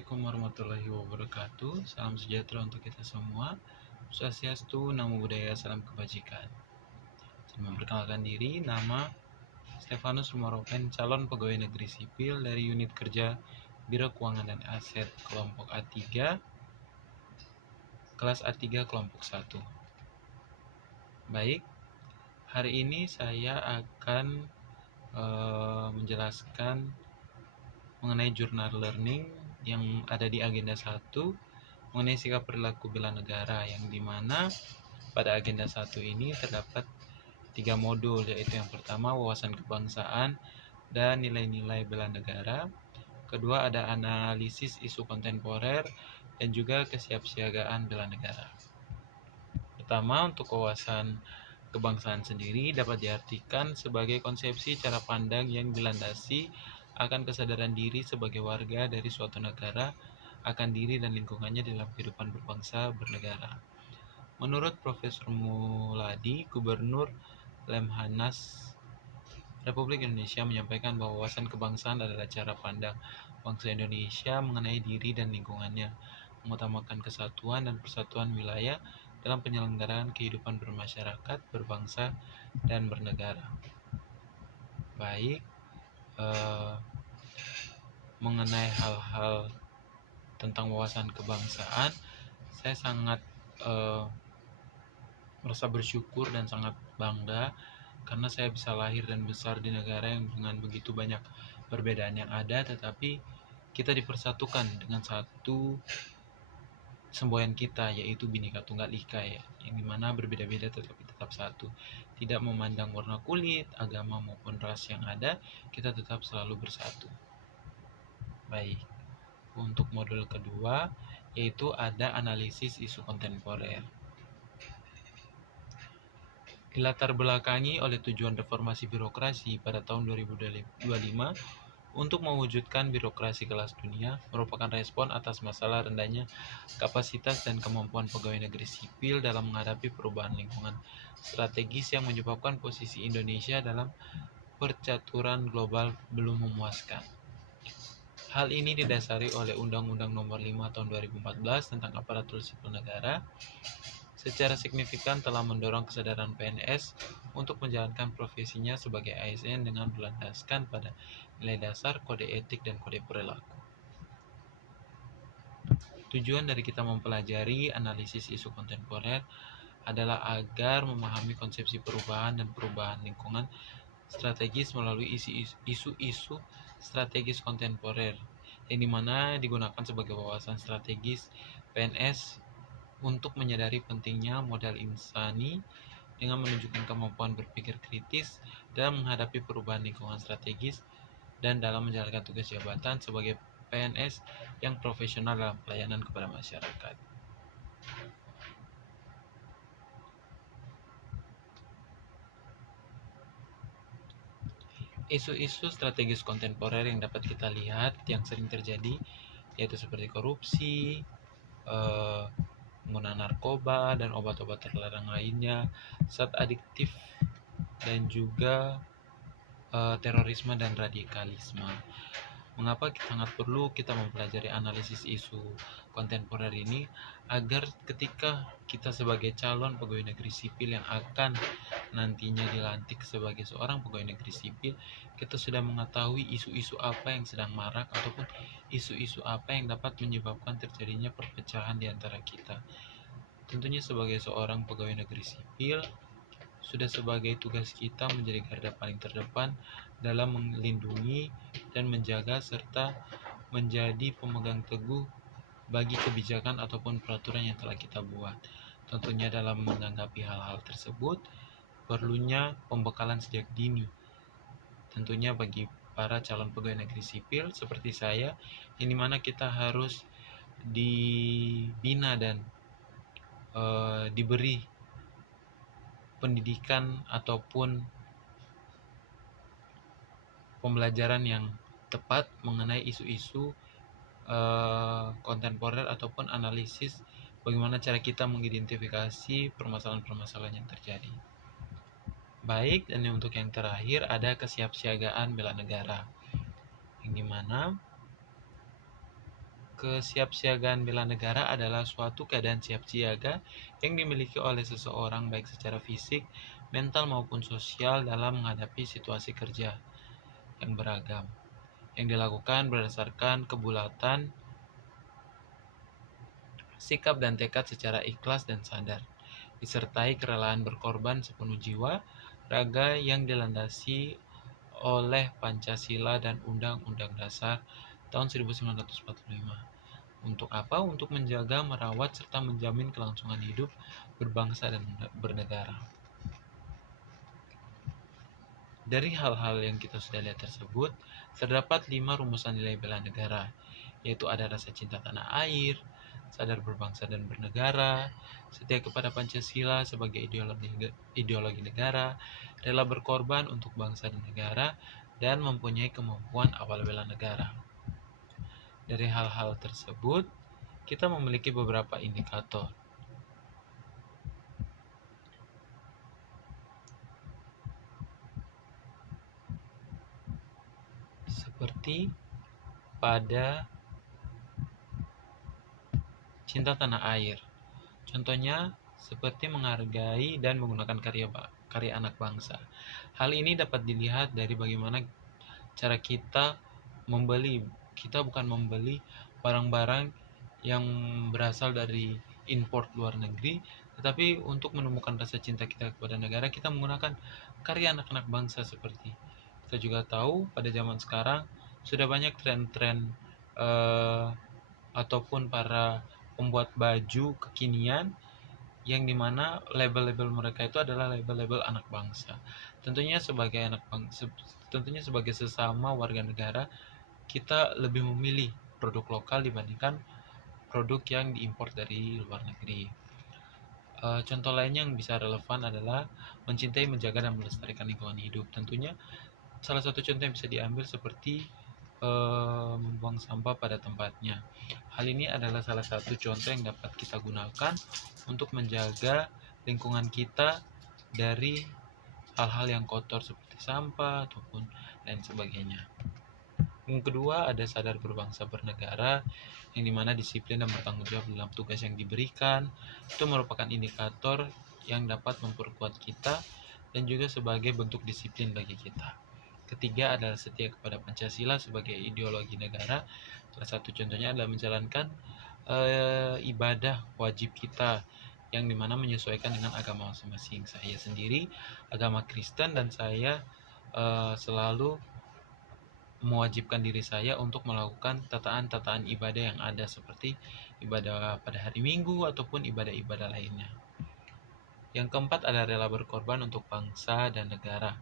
Assalamualaikum warahmatullahi wabarakatuh. Salam sejahtera untuk kita semua. Swastiastu, Namo Buddhaya, salam kebajikan. Saya memperkenalkan diri, nama Stefanus Rumoropen, calon pegawai negeri sipil dari unit kerja Biro Keuangan dan Aset kelompok A3, kelas A3 kelompok 1. Baik, hari ini saya akan menjelaskan mengenai jurnal learning yang ada di agenda 1 mengenai sikap perilaku bela negara, yang dimana pada agenda 1 ini terdapat 3 modul, yaitu yang pertama wawasan kebangsaan dan nilai-nilai bela negara, kedua ada analisis isu kontemporer, dan juga kesiapsiagaan bela negara. Pertama, untuk wawasan kebangsaan sendiri dapat diartikan sebagai konsepsi cara pandang yang dilandasi akan kesadaran diri sebagai warga dari suatu negara akan diri dan lingkungannya dalam kehidupan berbangsa bernegara. Menurut Profesor Muladi, Gubernur Lemhanas Republik Indonesia menyampaikan bahwa wawasan kebangsaan adalah cara pandang bangsa Indonesia mengenai diri dan lingkungannya, mengutamakan kesatuan dan persatuan wilayah dalam penyelenggaraan kehidupan bermasyarakat, berbangsa, dan bernegara. Baik, mengenai hal-hal tentang wawasan kebangsaan, saya sangat merasa bersyukur dan sangat bangga karena saya bisa lahir dan besar di negara yang dengan begitu banyak perbedaan yang ada, tetapi kita dipersatukan dengan satu semboyan kita, yaitu Bhinneka Tunggal Ika, ya, yang dimana berbeda-beda tetapi tetap satu. Tidak memandang warna kulit, agama maupun ras yang ada, kita tetap selalu bersatu. Baik, untuk modul kedua yaitu ada analisis isu kontemporer. Dilatar belakangi oleh tujuan reformasi birokrasi pada tahun 2025 untuk mewujudkan birokrasi kelas dunia, merupakan respon atas masalah rendahnya kapasitas dan kemampuan pegawai negeri sipil dalam menghadapi perubahan lingkungan strategis yang menyebabkan posisi Indonesia dalam percaturan global belum memuaskan. Hal ini didasari oleh Undang-Undang Nomor 5 Tahun 2014 tentang Aparatur Sipil Negara, secara signifikan telah mendorong kesadaran PNS untuk menjalankan profesinya sebagai ASN dengan berlandaskan pada nilai dasar, kode etik, dan kode perilaku. Tujuan dari kita mempelajari analisis isu kontemporer adalah agar memahami konsepsi perubahan dan perubahan lingkungan strategis melalui isu-isu strategis kontemporer, yang dimana digunakan sebagai wawasan strategis PNS untuk menyadari pentingnya modal insani dengan menunjukkan kemampuan berpikir kritis dalam menghadapi perubahan lingkungan strategis dan dalam menjalankan tugas jabatan sebagai PNS yang profesional dalam pelayanan kepada masyarakat. Isu-isu strategis kontemporer yang dapat kita lihat yang sering terjadi yaitu seperti korupsi, penggunaan narkoba dan obat-obat terlarang lainnya, zat adiktif, dan juga terorisme dan radikalisme. Mengapa sangat perlu kita mempelajari analisis isu kontemporer ini agar ketika kita sebagai calon pegawai negeri sipil yang akan nantinya dilantik sebagai seorang pegawai negeri sipil, kita sudah mengetahui isu-isu apa yang sedang marak ataupun isu-isu apa yang dapat menyebabkan terjadinya perpecahan di antara kita. Tentunya sebagai seorang pegawai negeri sipil, sudah sebagai tugas kita menjadi garda paling terdepan dalam melindungi dan menjaga serta menjadi pemegang teguh bagi kebijakan ataupun peraturan yang telah kita buat. Tentunya dalam menanggapi hal-hal tersebut, perlunya pembekalan sejak dini. Tentunya bagi para calon pegawai negeri sipil seperti saya, ini mana kita harus dibina dan diberi pendidikan ataupun pembelajaran yang tepat mengenai isu-isu kontemporer ataupun analisis bagaimana cara kita mengidentifikasi permasalahan-permasalahan yang terjadi. Baik, dan untuk yang terakhir ada kesiapsiagaan bela negara, yang dimana Kesiapsiagaan bela negara adalah suatu keadaan siap siaga yang dimiliki oleh seseorang baik secara fisik, mental maupun sosial dalam menghadapi situasi kerja yang beragam, yang dilakukan berdasarkan kebulatan, sikap dan tekad secara ikhlas dan sadar, disertai kerelaan berkorban sepenuh jiwa, raga yang dilandasi oleh Pancasila dan Undang-Undang Dasar tahun 1945. Untuk apa? Untuk menjaga, merawat, serta menjamin kelangsungan hidup berbangsa dan bernegara. Dari hal-hal yang kita sudah lihat tersebut, terdapat 5 rumusan nilai bela negara, yaitu ada rasa cinta tanah air, sadar berbangsa dan bernegara, setia kepada Pancasila sebagai ideologi negara, rela berkorban untuk bangsa dan negara, dan mempunyai kemampuan awal bela negara. Dari hal-hal tersebut, kita memiliki beberapa indikator. Seperti pada cinta tanah air. Contohnya seperti menghargai dan menggunakan karya anak bangsa. Hal ini dapat dilihat dari bagaimana cara kita membeli. Kita bukan membeli barang-barang yang berasal dari import luar negeri, tetapi untuk menemukan rasa cinta kita kepada negara, kita menggunakan karya anak-anak bangsa. Seperti kita juga tahu pada zaman sekarang sudah banyak tren-tren ataupun para pembuat baju kekinian yang dimana label-label mereka itu adalah label-label anak bangsa. Tentunya sebagai sesama warga negara, kita lebih memilih produk lokal dibandingkan produk yang diimpor dari luar negeri. Contoh lainnya yang bisa relevan adalah mencintai, menjaga, dan melestarikan lingkungan hidup. Tentunya salah satu contoh yang bisa diambil seperti membuang sampah pada tempatnya. Hal ini adalah salah satu contoh yang dapat kita gunakan untuk menjaga lingkungan kita dari hal-hal yang kotor seperti sampah ataupun lain sebagainya. Yang kedua, ada sadar berbangsa bernegara, yang dimana disiplin dan bertanggung jawab dalam tugas yang diberikan. Itu merupakan indikator yang dapat memperkuat kita dan juga sebagai bentuk disiplin bagi kita. Ketiga adalah setia kepada Pancasila sebagai ideologi negara. Salah satu contohnya adalah menjalankan ibadah wajib kita yang dimana menyesuaikan dengan agama masing-masing. Saya sendiri agama Kristen dan saya selalu mewajibkan diri saya untuk melakukan tataan-tataan ibadah yang ada seperti ibadah pada hari Minggu ataupun ibadah-ibadah lainnya. Yang keempat adalah rela berkorban untuk bangsa dan negara.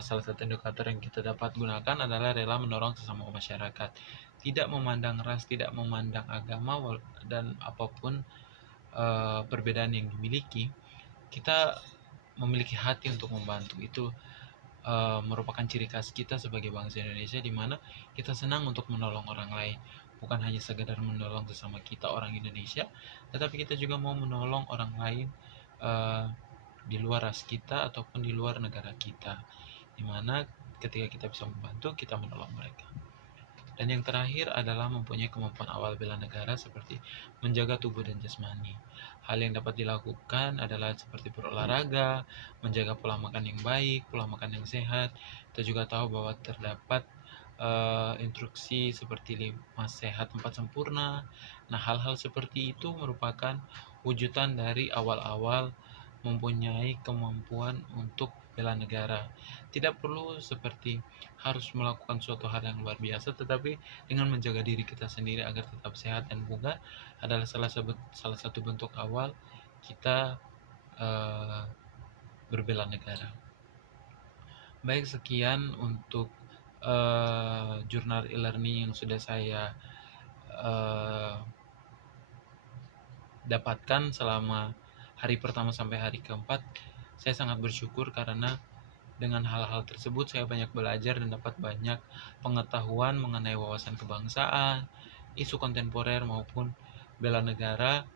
Salah satu indikator yang kita dapat gunakan adalah rela menolong sesama masyarakat, tidak memandang ras, tidak memandang agama, dan apapun perbedaan yang dimiliki, kita memiliki hati untuk membantu. Itu merupakan ciri khas kita sebagai bangsa Indonesia, di mana kita senang untuk menolong orang lain, bukan hanya sekedar menolong sesama kita orang Indonesia, tetapi kita juga mau menolong orang lain di luar ras kita ataupun di luar negara kita, dimana ketika kita bisa membantu, kita menolong mereka. Dan yang terakhir adalah mempunyai kemampuan awal bela negara seperti menjaga tubuh dan jasmani. Hal yang dapat dilakukan adalah seperti berolahraga, menjaga pola makan yang baik, pola makan yang sehat. Kita juga tahu bahwa terdapat instruksi seperti 5 sehat 4 sempurna. Nah, hal-hal seperti itu merupakan wujudan dari awal-awal mempunyai kemampuan untuk bela negara. Tidak perlu seperti harus melakukan suatu hal yang luar biasa, tetapi dengan menjaga diri kita sendiri agar tetap sehat dan bugar adalah salah satu bentuk awal kita berbela negara. Baik, sekian untuk jurnal e-learning yang sudah saya dapatkan selama hari pertama sampai hari keempat. Saya sangat bersyukur karena dengan hal-hal tersebut saya banyak belajar dan dapat banyak pengetahuan mengenai wawasan kebangsaan, isu kontemporer maupun bela negara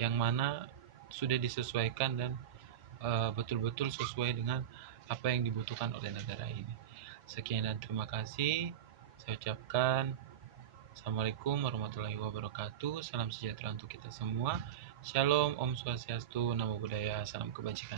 yang mana sudah disesuaikan dan betul-betul sesuai dengan apa yang dibutuhkan oleh negara ini. Sekian dan terima kasih. Saya ucapkan Assalamualaikum warahmatullahi wabarakatuh. Salam sejahtera untuk kita semua. Shalom, Om Swastiastu, Namo Buddhaya, salam kebajikan.